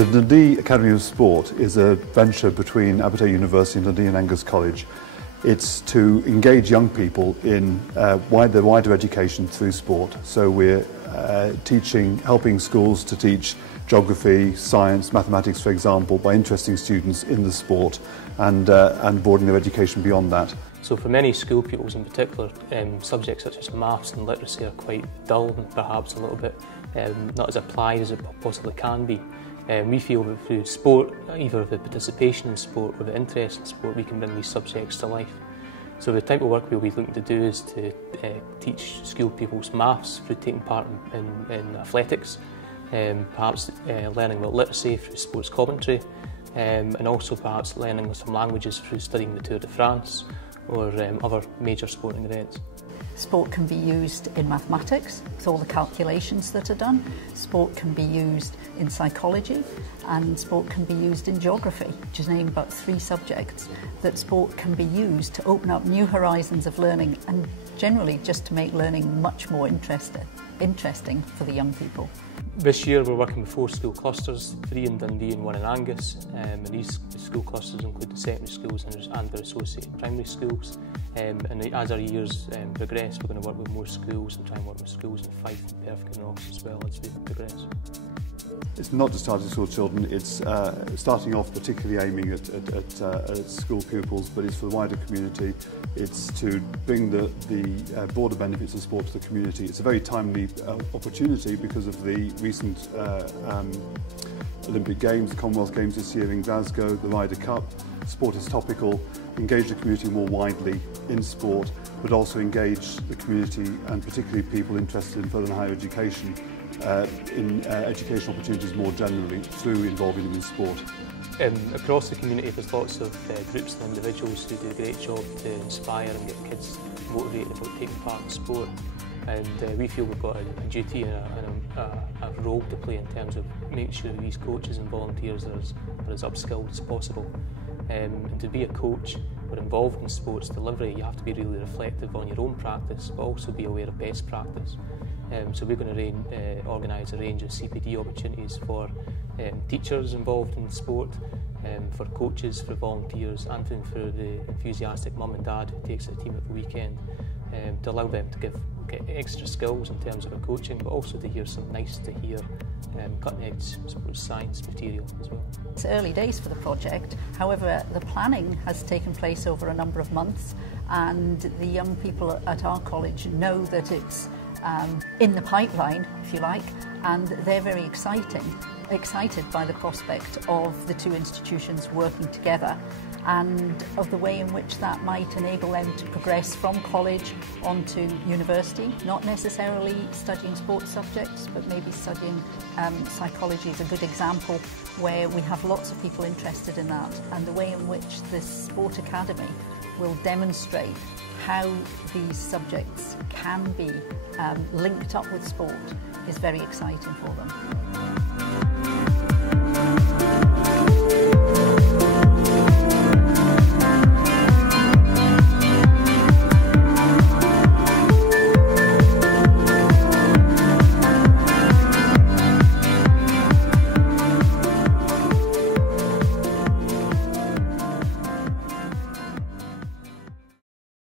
The Dundee Academy of Sport is a venture between Abertay University and Dundee and Angus College. It's to engage young people in the wider education through sport. So we're helping schools to teach geography, science, mathematics, for example, by interesting students in the sport and broadening their education beyond that. So for many school pupils in particular, subjects such as maths and literacy are quite dull and perhaps a little bit not as applied as it possibly can be. We feel that through sport, either the participation in sport or the interest in sport, we can bring these subjects to life. So the type of work we'll be looking to do is to teach school pupils maths through taking part in athletics, perhaps learning about literacy through sports commentary, and also perhaps learning some languages through studying the Tour de France or other major sporting events. Sport can be used in mathematics with all the calculations that are done. Sport can be used in psychology, and sport can be used in geography, to name about 3 subjects that sport can be used to open up new horizons of learning and generally just to make learning much more interesting for the young people. This year we're working with 4 school clusters, 3 in Dundee and 1 in Angus, and these school clusters include the secondary schools and their associated primary schools. And as our years progress, we're going to work with more schools and try and work with schools in Fife and Perth and Ross as well as we progress. It's not just targeted school children, it's starting off particularly aiming at school pupils, but it's for the wider community. It's to bring the broader benefits of sport to the community. It's a very timely opportunity because of the recent Olympic Games, the Commonwealth Games this year in Glasgow, the Ryder Cup. Sport is topical, engage the community more widely in sport, but also engage the community and particularly people interested in further and higher education in educational opportunities more generally through involving them in sport. Across the community there's lots of groups and individuals who do a great job to inspire and get kids motivated about taking part in sport, and we feel we've got a duty and a role to play in terms of making sure that these coaches and volunteers are as upskilled as possible. And to be a coach or involved in sports delivery, you have to be really reflective on your own practice, but also be aware of best practice. So we're going to organise a range of CPD opportunities for teachers involved in sport, for coaches, for volunteers, and for the enthusiastic mum and dad who takes the team at the weekend, to allow them to get extra skills in terms of coaching, but also to hear some nice-to-hear cutting-edge sports science material as well. It's early days for the project, however the planning has taken place over a number of months, and the young people at our college know that it's in the pipeline, if you like, and they're very excited by the prospect of the 2 institutions working together and of the way in which that might enable them to progress from college onto university, not necessarily studying sports subjects, but maybe studying psychology is a good example where we have lots of people interested in that, and the way in which this Sport Academy will demonstrate how these subjects can be linked up with sport is very exciting for them.